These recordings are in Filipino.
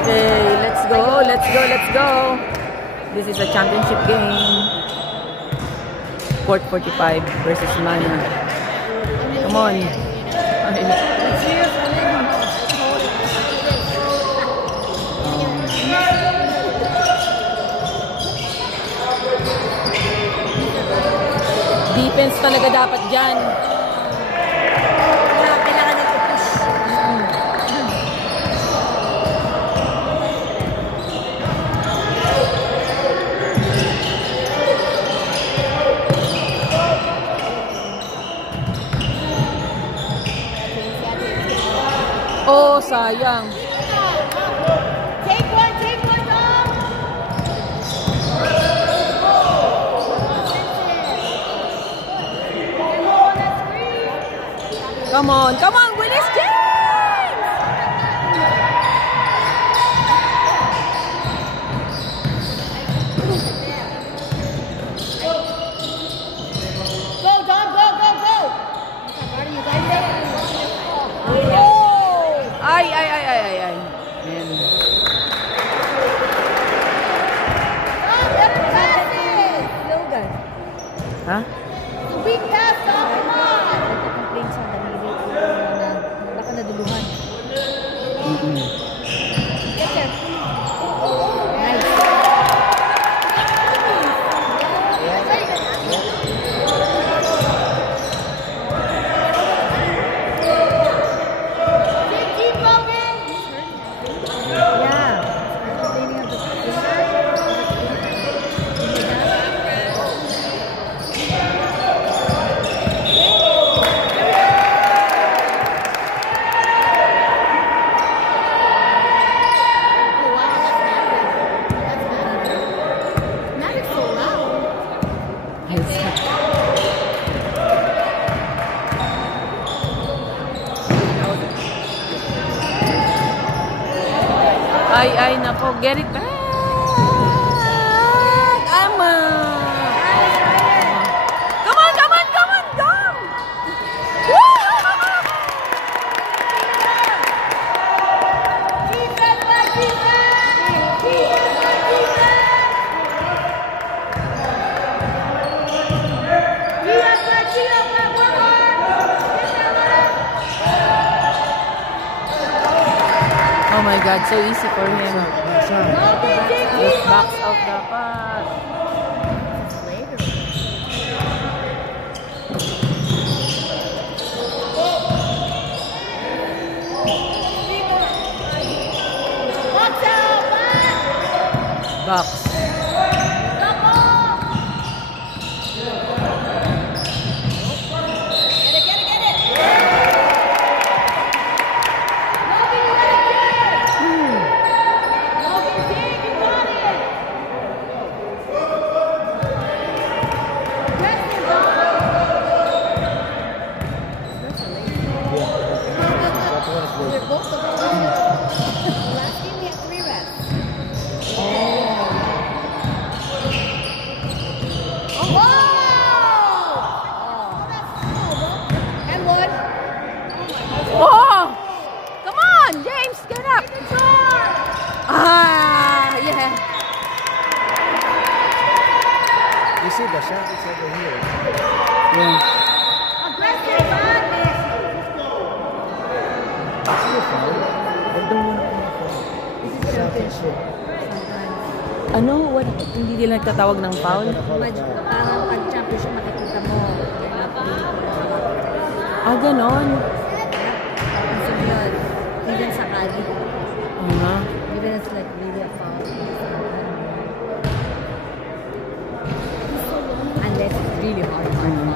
Okay, let's go, let's go, let's go. This is a championship game. Court 45 versus Mana. Come on. Okay. Defense talaga dapat dyan. Kailangan nito push. Oh, sayang. Take one, dog. Come on, Willis James! Go, Dom, go. What are you guys doing? Ay. Man. Huh? Big pass, Dom, come on! Nagka-complain siya na baka naduluhan. Get there. Nice. Keep going! Yeah. Complaining of the Ay, nako, get it back! Ama! Come on, Dom! Oh my God, so easy for him. Just box out dapat. Box. Oh! Come on, James, get up! Yeah. You see the shot? It's over here. Yeah. Aggressive, man! See the foul? I don't want to foul. This is championship. Ano? Hindi nila nagtatawag ng foul? Parang pag-championship makikita mo. Ganon. Even sa kali. Even it's like really a foul. Unless it's really hard foul.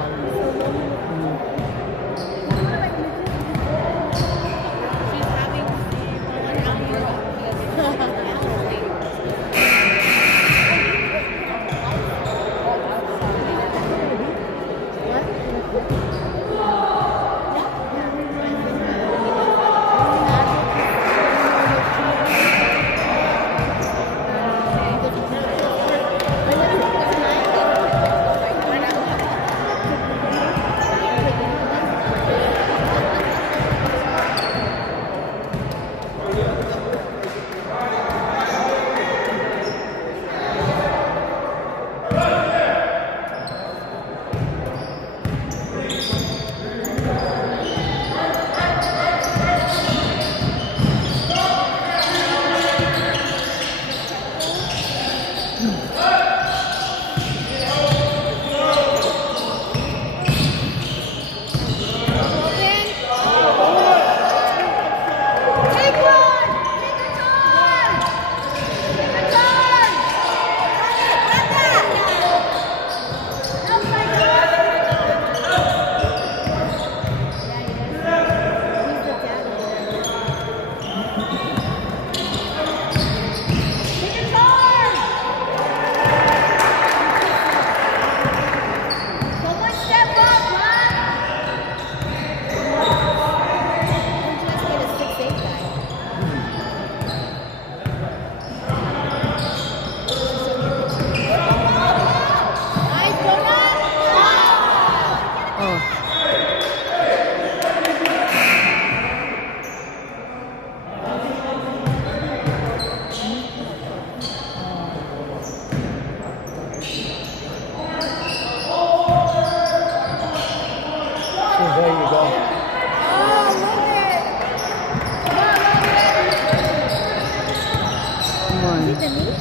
read the name?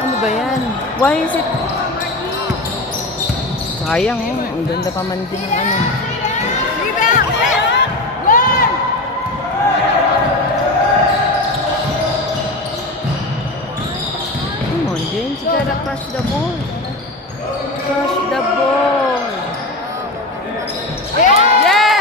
Ano ba yan? Why is it? Sayang eh. Ang ganda pa man din ng ano. Come on, James. You gotta crush the ball. Crush the ball. Yeah!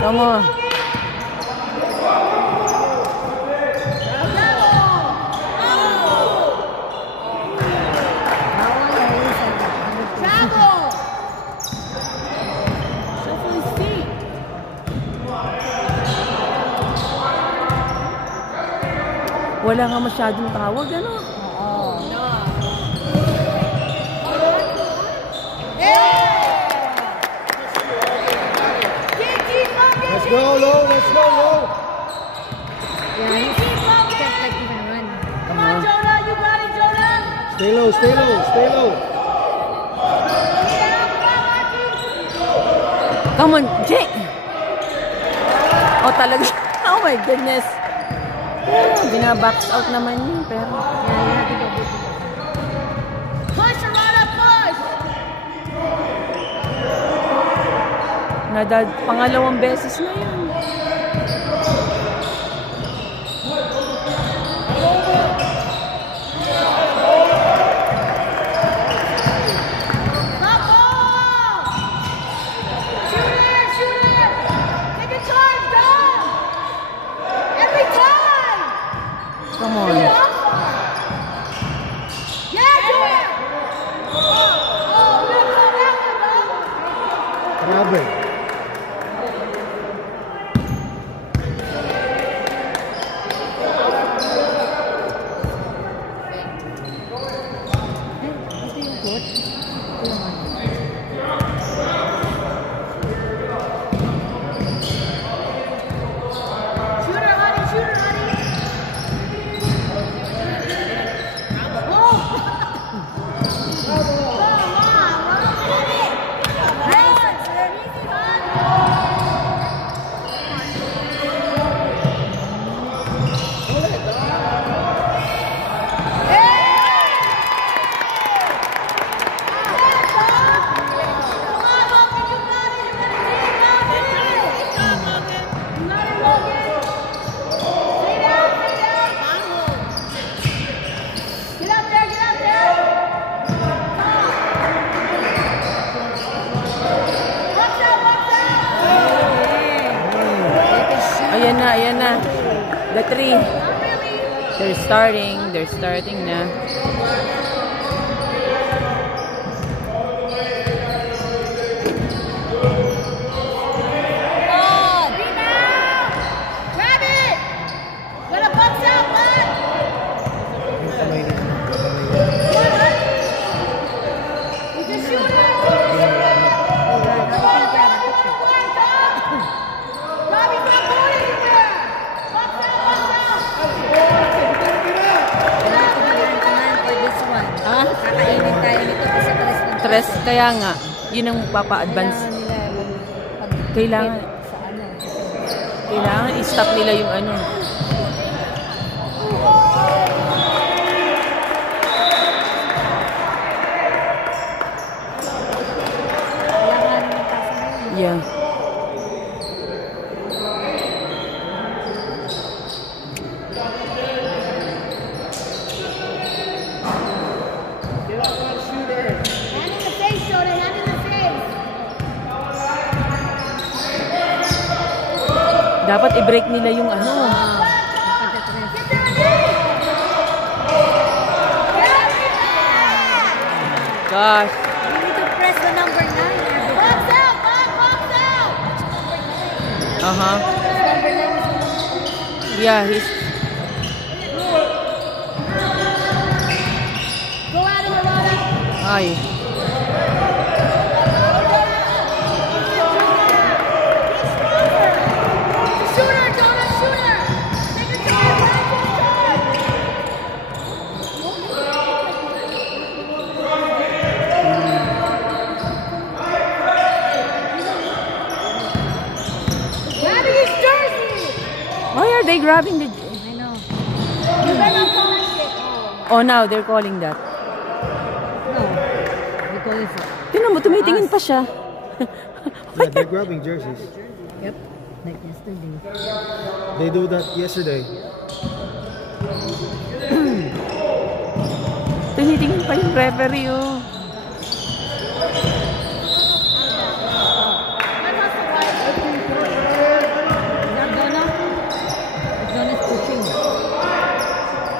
Come on. Wala nga masyadong tawag, ano? Oo. Let's go, low. Let's go, low. Yeah, he can't like even run. Come on, Jonah, you got it, Jonah. Stay low, stay low, stay low. Come on, Jay! Oh, talaga. Oh my goodness. Bina-box out naman yun, pero... Push, Arana, push! Pangalawang beses na yun. Come on. Grabe. Ayan na. The three. They're starting na. Kakainin tayo nito kasi Tres, kaya nga, yun ang papa-advance. Kailangan i-stop nila yung ano. Yeah. Dapat i-break nila yung ano. Gosh. You need to press the number 9. Box out! Box out! Uh-huh. Number 9 is Yeah, he's... Ay. Why are they grabbing the... I know. You better call it. Oh, now they're calling that. No. Because Tingnan mo, tumitingin pa siya. Yeah, they're grabbing jerseys. yep. Like yesterday. They do that yesterday. Tinitingin pa yung referee, oh. John is pushing.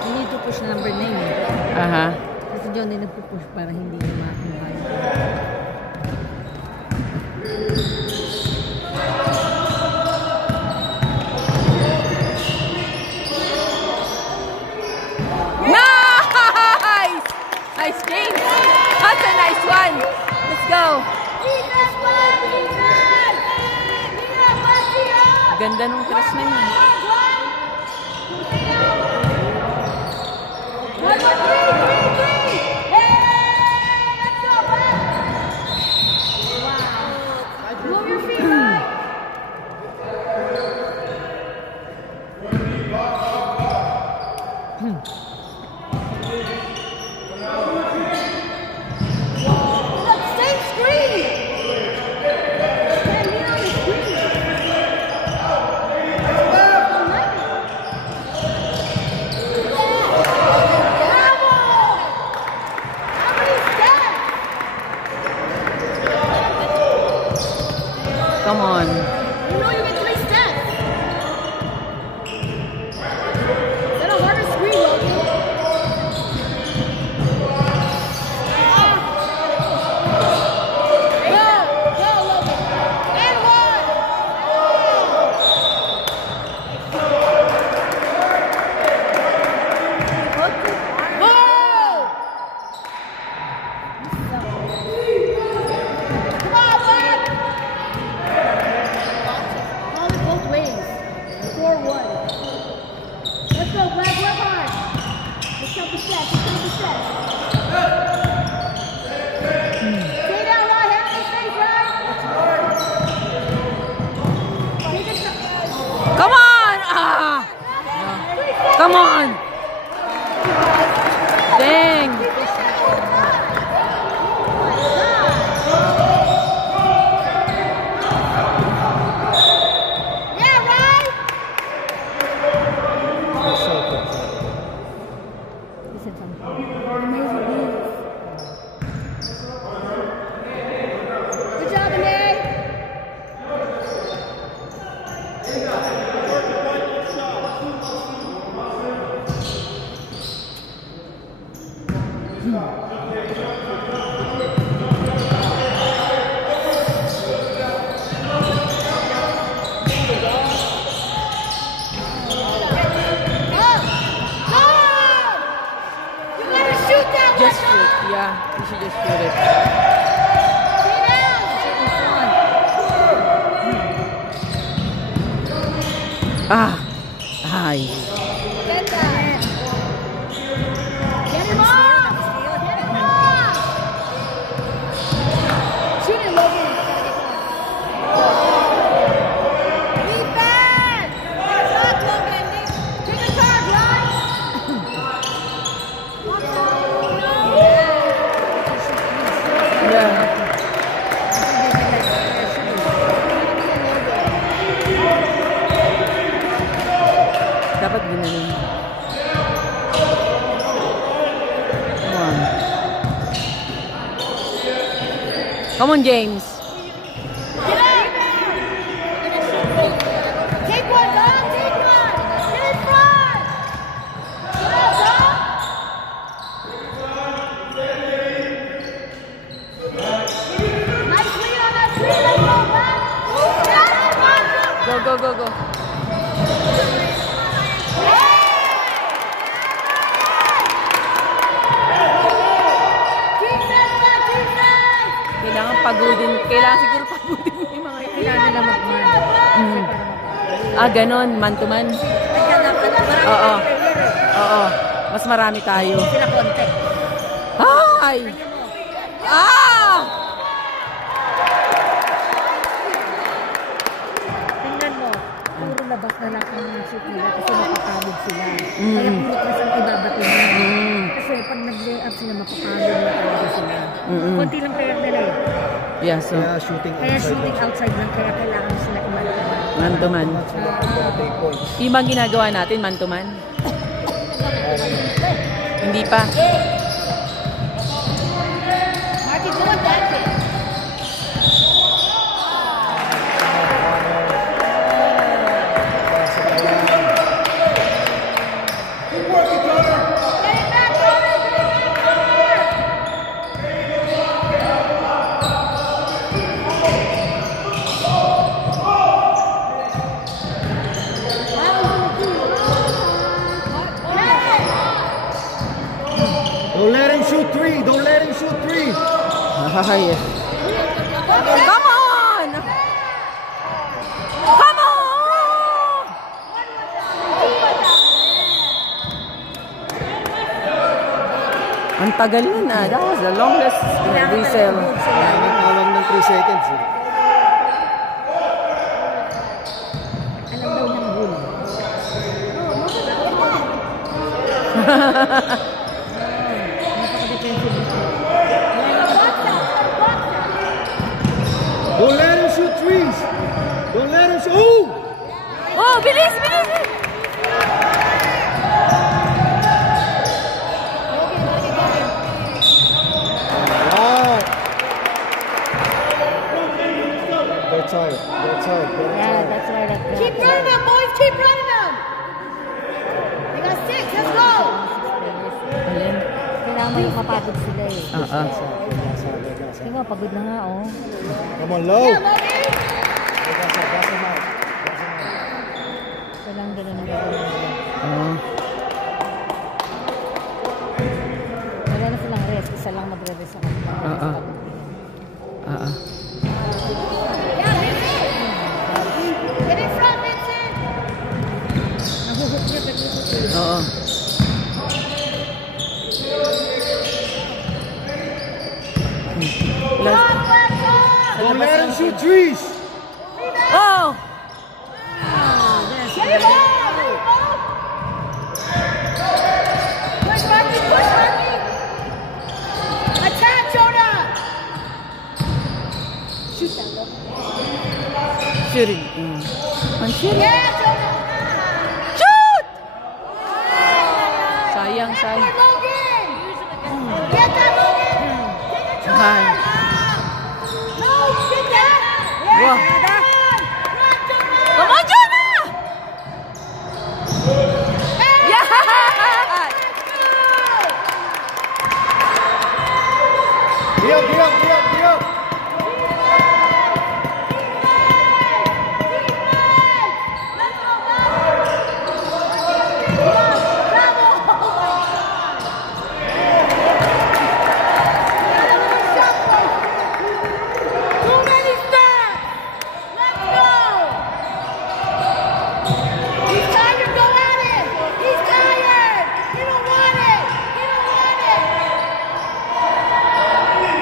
You need to push number 9. Aha. Kasi John ay nagpupush para hindi niya makakuha. Nice! Nice, James. That's a nice one. Let's go. Ganda nung cross na yun. Move your feet, right? Same screen. Can be on the screen. Bravo! How many steps? Come on. You know you get 3 steps. Is that a harder screen, Logan? Go, Logan. And 1. Come on, Black. Call it both ways. 4-1. Let's go, Black. Work hard. Let's count the steps. Let's count the steps. Stay down, right? Hand on the face, right? Take a shot. Come on! Ah! Come on! Dang! Yeah, right? That's so good. Listen, good job, Nate. You better shoot that one, Just shoot. Yeah, you should just shoot it. Stay down. Ah! Ay. Get that. Get him off. Get him off. Shoot it, Logan. Defense. Stop, Logan. Take a charge, right? Yeah. Dapat ginanon. Come on. Come on, James. Get up. Take one, Dom. Take one. Get in front. Get up, Dom. Nice lead on that screen. Let's go, back. Go, go, go, go. Keep that Ganon. Man to man. Oo. Oo. Mas marami tayo. Sila konti. Ay! Ah! Tingnan mo, puro labas na lang ang shoot nila kasi mapapagod sila. Kaya puro kasi ang ibabato nila. Kasi pag nag-lay-up sila, mapapagod na talaga sila. Konti lang player nila eh. Yeah, so. Kaya shooting Kaya shooting outside lang, kaya kailangan sila kumalaki. Man to man. take points. Yung bang ginagawa natin, man to man? Hindi pa. Marty, do it that way. Don't let him shoot three. Don't let him shoot three. Ay. Come on! Come on! Ang tagal nun ah. That was the longest whistle. Kailangan tawag ng 3 seconds. Eh. Alam daw ng bull. Don't let him shoot threes. Don't let him shoot. Oh! Oh, bilis, bilis! Wow. They're tired. They're tired. They're Yeah, tired. that's why that. Keep running them, boys. Keep running them. We got 6. Let's go. Alin? Kailangan may mapagod sila eh. Tingnan, pagod na nga oh. Come on, low. Yeah, Logan. Kailangan ganun ang gagawin nila. Oh. Wala na silang rest. Isa lang magre-rest ako. Yeah, Vincent. Get in front, Vincent. Nahuhook niya, naghuhook niya. Oo. Don't let him shoot threes. Oh! Get him on. Push, Marky. Push, Marky. Attack, Jonah. Shoot that, look. Shoot it. On shoot it. Yeah, Jonah. Shoot! Sayang, sayang. Get Logan. Get that, Logan. Take a Hi. try. No, get that. Wow. Run, Jonah. Come on, Jonah! Yeah! Be up, be up, be up, be up.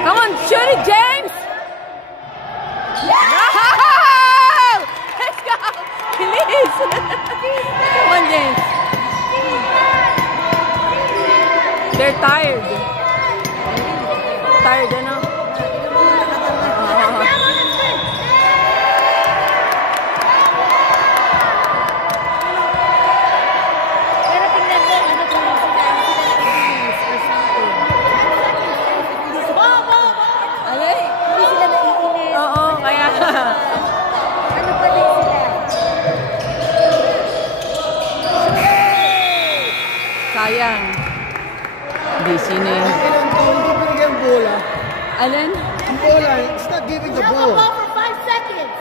Come on, shoot it, James! No! Let's go! Please! Come on, James. They're tired. Tired, ano? Pero tingnan mo, ano kung sila naiinis or something. Alay? Hindi sila naiinis. Oo, kaya... Ano pa din sila? Sayang. Busy na yun. Hindi binigyan bola. Alin? Ang bola, it's not giving the Have the ball. ball for 5 seconds.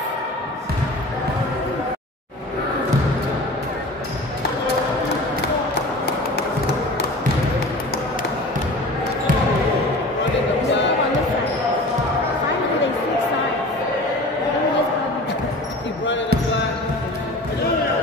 Finally, they switch sides. Keep running the flag.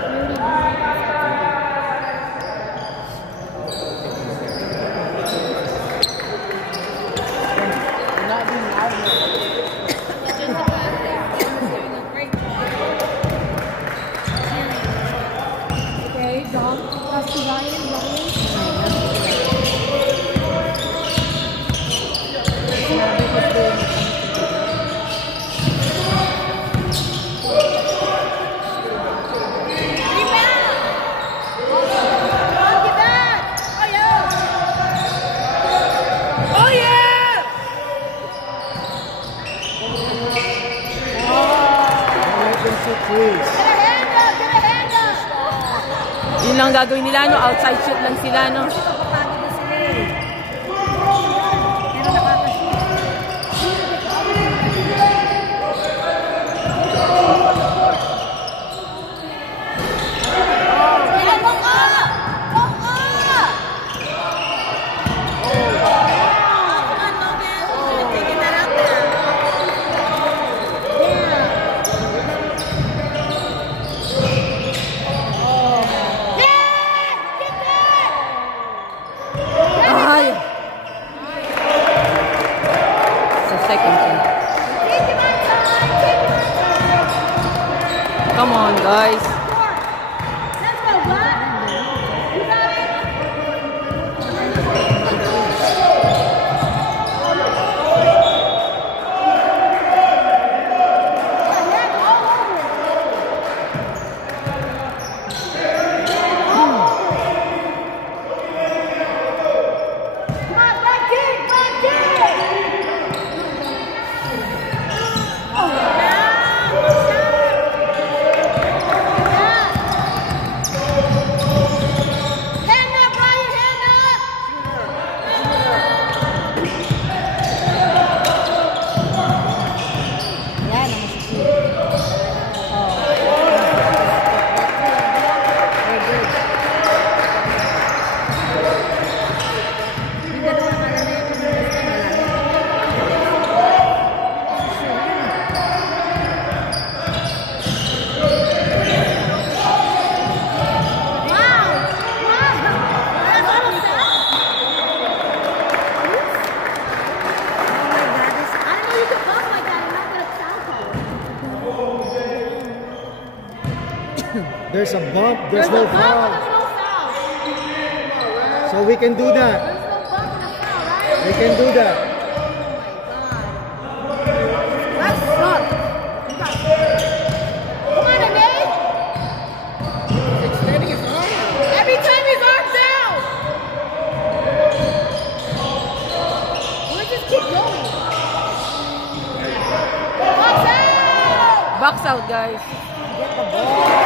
gagawin nila, no? Outside shoot lang sila, no? Kasi papapagod na sila eh. Pero nakakashoot. Come on, guys. Let's go, what? You got it? Come on, back in, back in! Hand up, Ryan, hand up! Yan ang masisip. Oh. Very good. Hindi na naman na yun. Wow! Wow! That's almost out. I didn't know you could bump like that and not get a foul call. There's a bump, there's There's no no bump, foul. there's no foul. So we can do that. There's no bump and a foul, right? We can do that. That sucks. Come on, Nate. Extending his arm. Every time his arm's down. Let's just keep going. Box out. Box out, guys. Get the ball.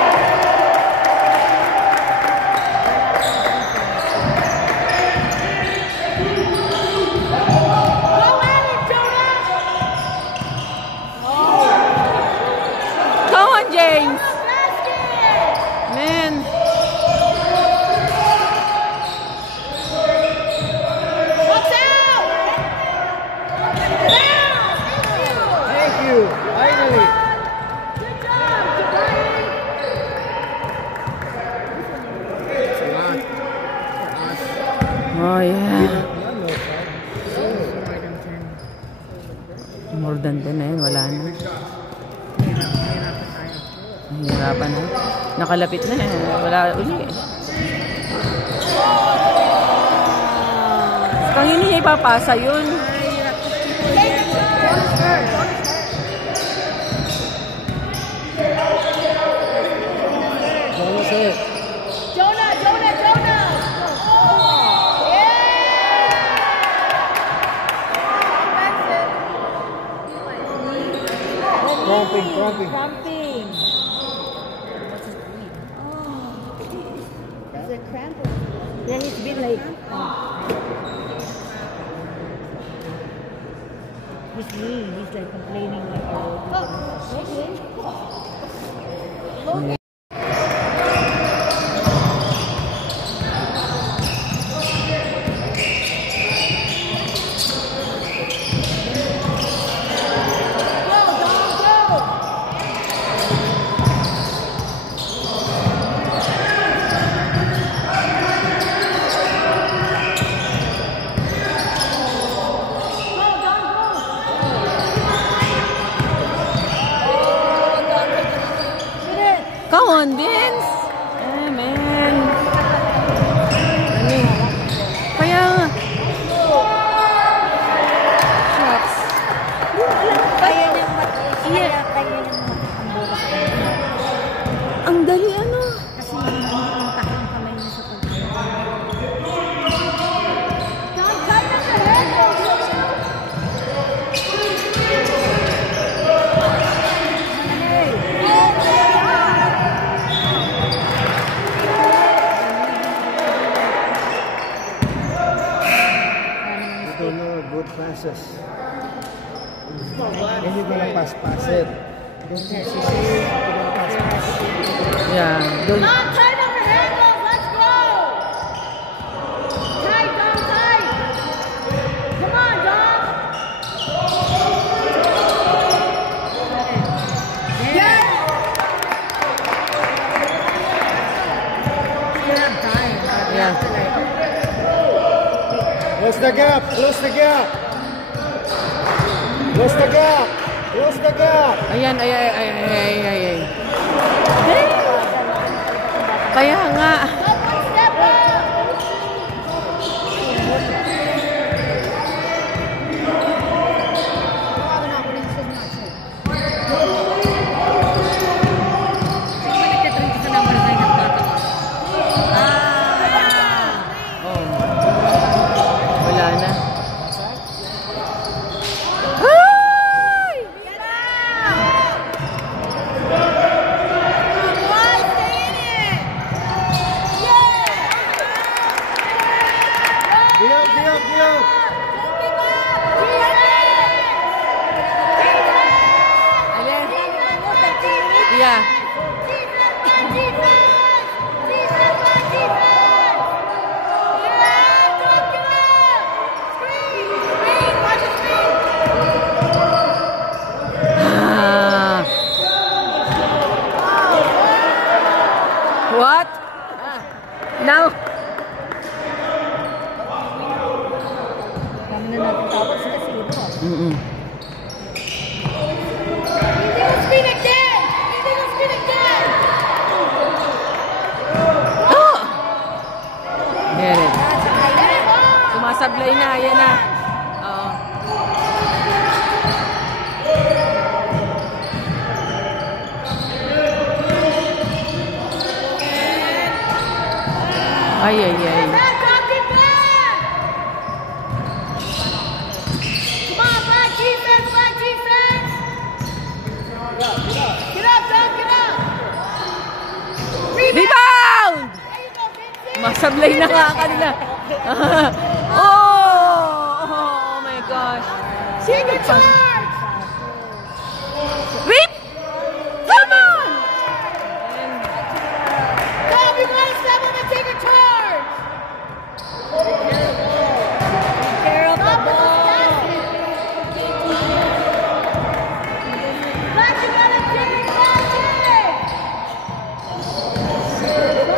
Go at it, Jonah. Come on, James. Basket. Man. Box out. Down. Thank you. Finally. Good job, Ryan. It's a lot. Oh, yeah. More than 10. More than 10 na yun. Wala na. Hirapan tayo. Nahihirapan na. Nakalapit na eh. Wala uli eh. Kanina niya ipapasa yun. Jonah's it. Jonah, Jonah, Jonah. Yeah. Crumping, crumping. Crumping. Is it cramp? Yeah, he's been like... His knee, he's like complaining like... Okay. passes. And you're gonna pass it. Yeah. Come on, tighten up your handles. Let's go. Tight, Dom, tight. Come on, Dom. Yeah. Yeah. Close the gap. Close the gap. Close the gap. Close the gap. Ayan, ay. Kaya nga. Step up. Oh. Wala na. Yeah. What? Now. Sumasablay na, ayan na. Oo. Ay. Rebound! Masablay na nga kanila. Oh my gosh. Take a charge! Whip! Come on! Dom, you gotta step up and take a charge! Take care of the ball! Back, you gotta take it!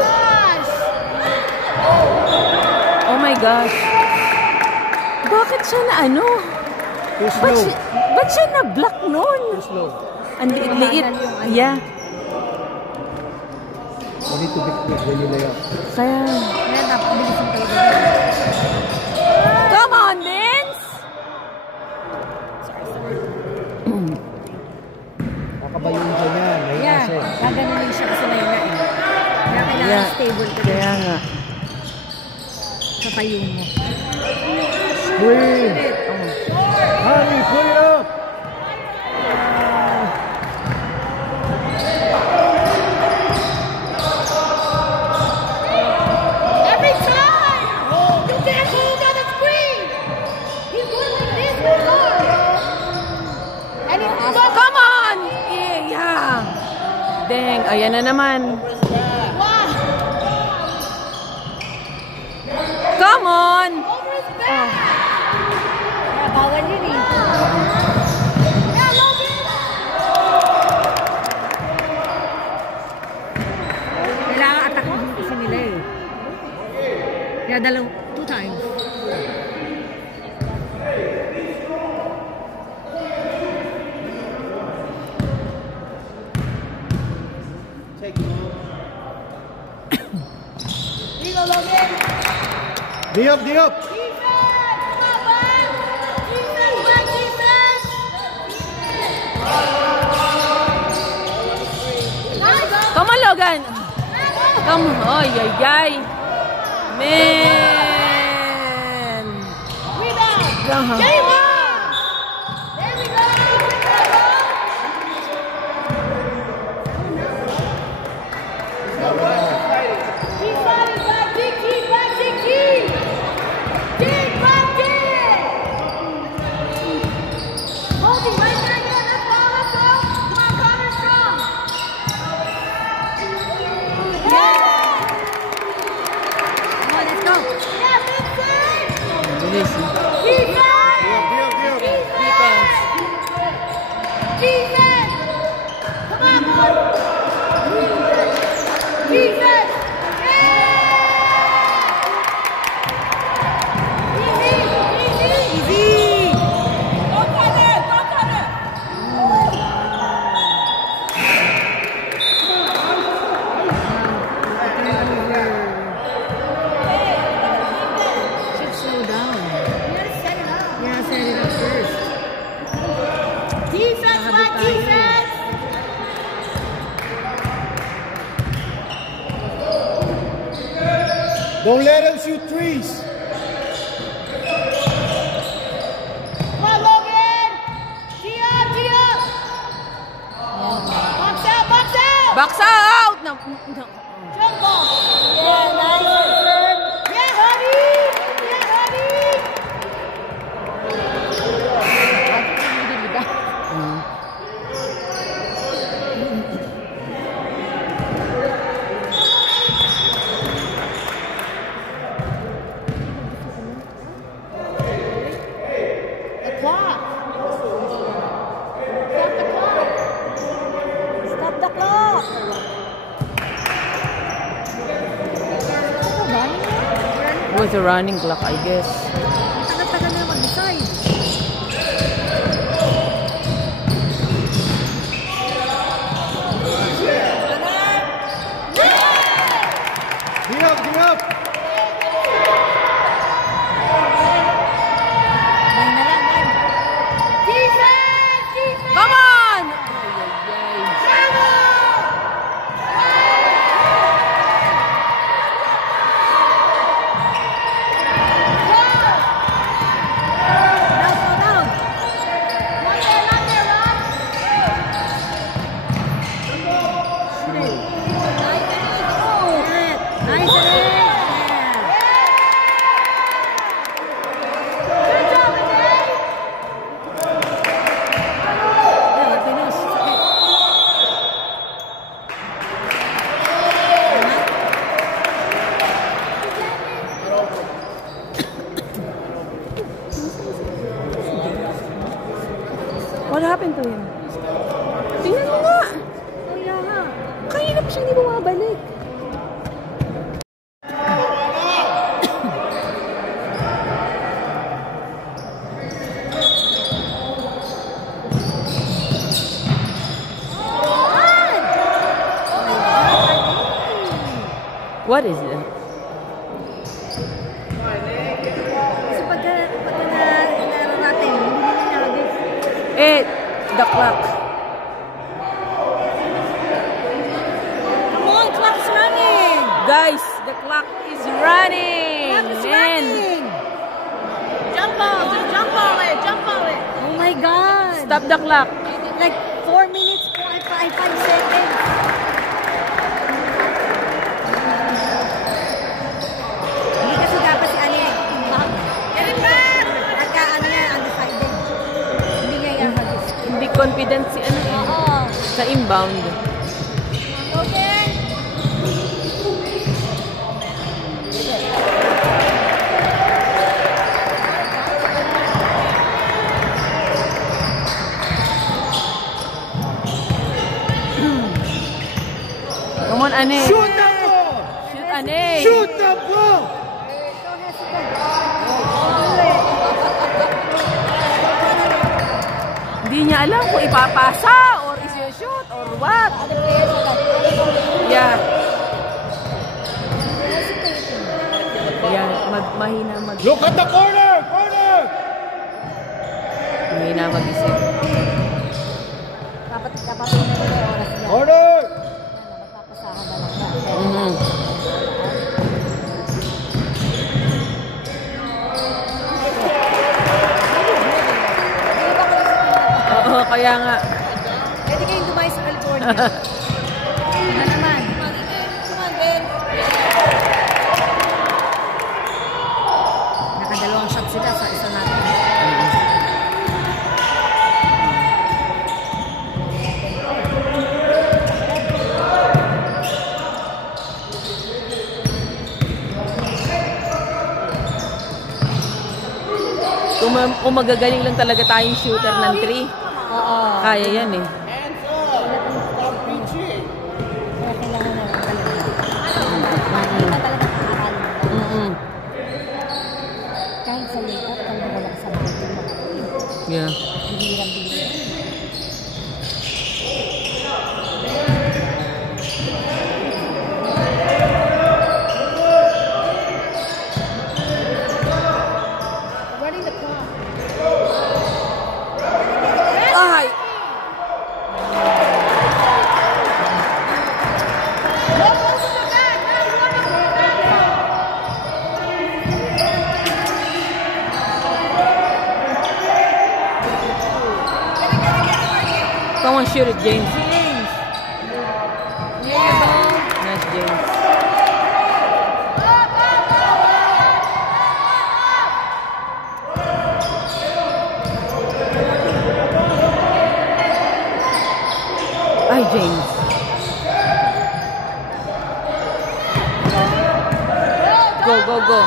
Gosh! Oh my gosh. Bakit siya na ano? Too slow. Ba't siya na-block nun? Too slow. Ang liit. Yeah. You need to be quick when you lay up. Kaya... Come on, Vince! Kakabayong ka niya. Yeah, gaganunin siya kasi may na eh. Kaya kailangan stable ka. Kaya nga. Katayo mo. Screen! Honey, pull it up! Every time! You can't hold on the screen! He's working this hard! And he's Come on! Yeah! Dang, ayan na naman. Come on! over his back! Kaya bawal yun eh. Yeah, Logan! Kailangan atakin kasi nila eh. Kaya 2 times. Here you go, Logan! Di up, di up! Defense! Come on, bud! Defense, bud, defense! Nice! Come on, Logan! Come on! Ay. Man! Rebound! Game on! There we go! Keep fighting, back, big key, back, big key! Big, back, big! Bilis. Defense. Defense! Come on, boy! Defense! Easy. Should slow down. Yeah, set it up first. Defense, my defense! Don't let him shoot threes. Come on, Logan! Gia! Box out, box out! Box out. No. Jump ball! Yeah, nice. Yeah, honey! Yeah, honey! The clock! Stop the clock! It was a running clock, I guess. Tagal-tagal na mag-decide. Get up, get up. Defense! Come on. Now, slow down. Nice, yeah, finish. What happened to him? Tingnan mo nga. Kaya nga. Kanina pa siya hindi bumabalik. What is it? Kasi pagka nalaro natin, hindi na nilagay. The clock. Come on, clock's running! Guys, the clock is running. Clock is Man. running! Jump ball! Just jump ball it! Jump ball it! Oh my God! Stop the clock. Like 4 minutes, 5 seconds. Hindi kasi dapat si ano eh, inbound. Get it back! Pagka ano yan, undecided. Hindi niya yan mag-is. Hindi confident si ano eh. Oo. Sa inbound. Okay? Come on, Ane. Shoot the ball. Shoot, Ane. Shoot the ball. Hindi niya alam kung ipapasa or is-shoot or what. Yeah. Yeah, mahina Look at the corner. Corner. mahina mag-isip. Dapat yun na yung oras niya. Corner. Magpapasahan na lang yan. Oo, kaya nga. Pwede kayong dumayo sa California. Ano naman? Nakadalawang shot sila sa isa natin. Kung magagaling lang talaga tayong shooter ng 3, Oo. kaya yan eh. Kaya kailangan na talaga. Makikita talaga ang aral. Kahit sa layup, kung wala sa mga Yeah. bihirang-bihirang. Running the clock. Ay! No goes to the back. Now you want to go back. Come on, shoot it, James. James! Nice, James. Ay, James. Go, go, go.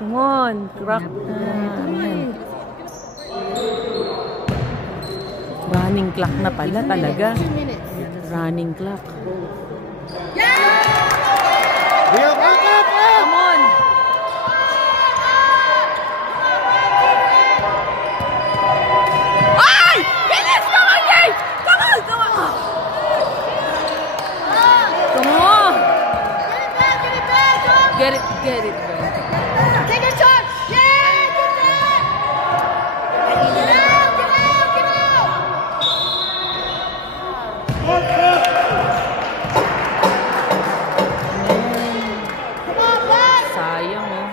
Come on, crack. Ayan. Running clock na pala talaga. 2 minutes. Running clock. Rio, up, up, up! Come on. Ay! Finish! Come on, James! Come on, come on! Come on! Get it back, Tom. Get it, man. Take a shot. Yeah, get back. Get out, get out, get out. Come on, back. Sayang, oh.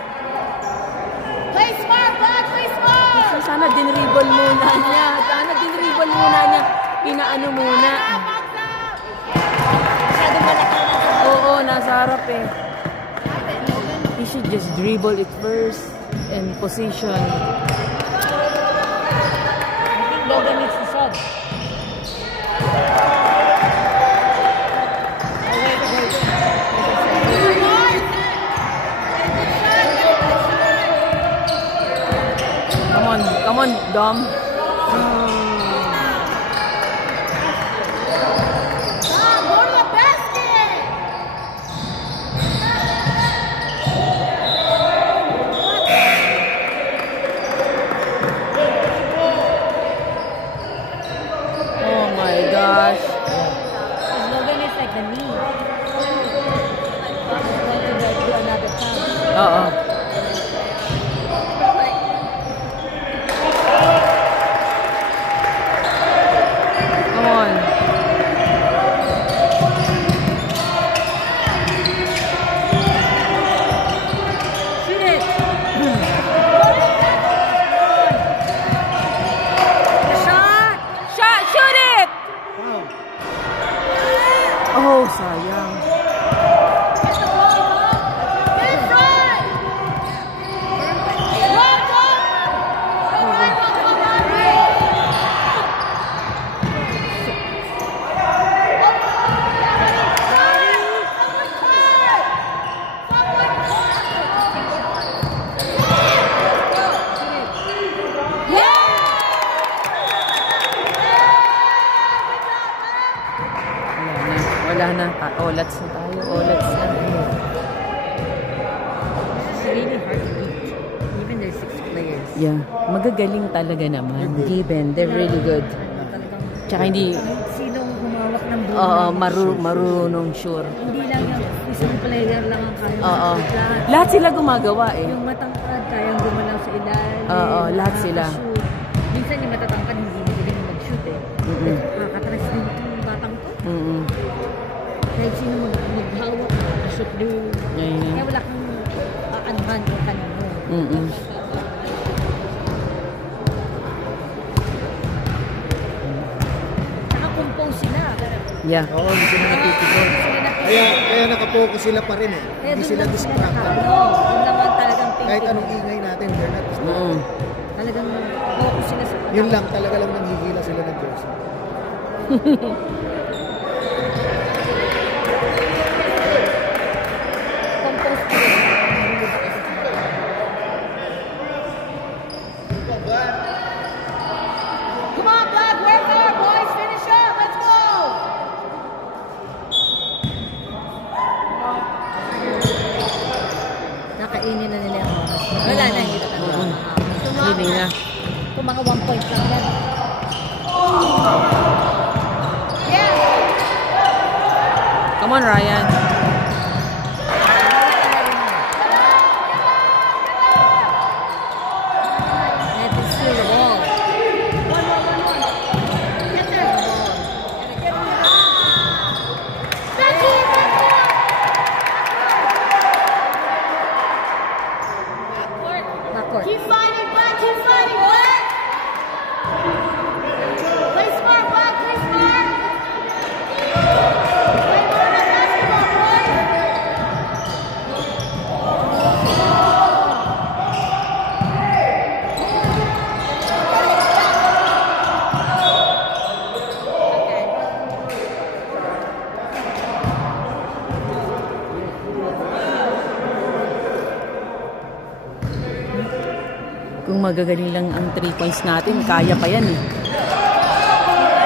Play smart, back, play smart. Sana dinribble muna niya. Sana dinribble muna niya. Pinaano muna. Masyado malaki na. Oo, nasa harap eh. He should just dribble it first and position. I think Logan needs to sub. Come on, Dom. Tom, go to the basket. Oh my gosh. Because Logan is like the knee. He's going to do another time. Oo. Come on. Shoot it! Shot! Shoot it! Wow. Oh, sayang. Get the ball, Tom. Get in front. Run, Tom. Go right, Tom, run, run. Wala na. Olats na tayo. Olats na. This is really hard to beat. Even there's 6 players. Yeah. Magagaling talaga naman. Given. They're really good. Talagang Tsaka hindi, sinong humawak ng bola. marunong sure. Hindi lang yung isang player lang ang kaya. Oo. Lahat. Lahat sila gumagawa eh. Yung matangkad, kayang gumalaw sa ilalim. Oo, lahat sila. Shoot. Minsan yung matatangkad, hindi magaling mag-shoot eh. Nakakatras din yung batang to. Kahit sino maghawak, shoot din. Yeah. Kaya wala kang aanhan o kanino. Naka-compose sila. Yeah. Oo, hindi sila napipigil. Kaya nakapokus sila pa rin eh. Hindi sila distracted. Yun naman talagang thinking. Kahit anong ingay natin, they're not distracted. Talagang talagang focus sila sa Yun lang, talaga lang nanggigila sila ng jersey. Compost ko. Come on, Black, work hard, boys. Finish up. Let's go. Nakainin na nila yung oras. Wala na, hindi na talaga. Hindi na. Kung mga 1 point lang yan. Yeah. Come on, Ryan. Let it steal the ball. Get there. Becky, Backcourt. keep fighting, Black. Keep fighting, Black. Play smart, Black. Play smart. Play more than basketball, boys. Kung magagaling lang ang 3 points natin, kaya pa yan eh.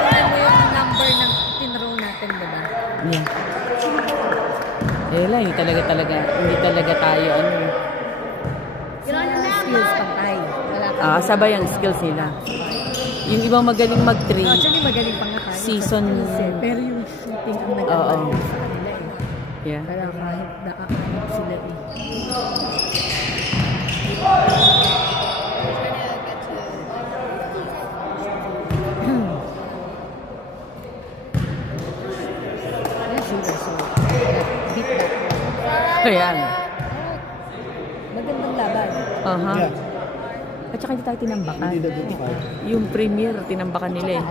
Alam mo yung number ng tinrow natin, diba? Yeah. Eh lang, hindi talaga tayo ano. Get on your mat, Skills Black. pantay. Wala kang Sabay ang skills nila. Yung ibang magaling mag-3, Actually, magaling pa nga tayo. sa Season- skills eh. Pero yung shooting ang Oo. nag-advantage sa kanila eh. yeah. Kaya kahit nakakahit sila eh. Yan sila. So, beat back. Ayan. Magandang laban. Aha. Yeah. At saka hindi tayo tinambakan. Hindi na good fight. Yung premier, tinambakan nila eh.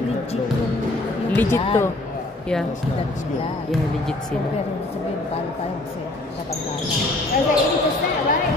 Legit yung Legit to. Yeah. Sila sila. Yeah, legit sila. Pero sabihin, paano tayo kasi katanda na. That's like 80%, right?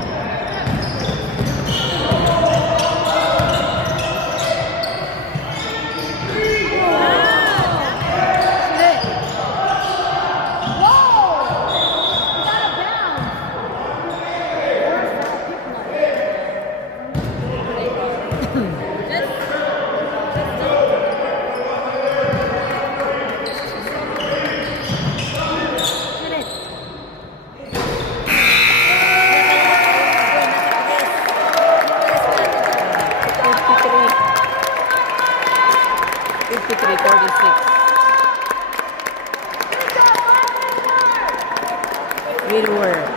Good work.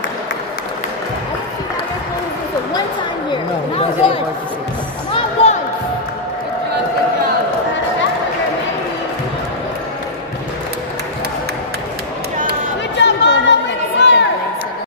One time here. No, Not that's once. 46. Not once.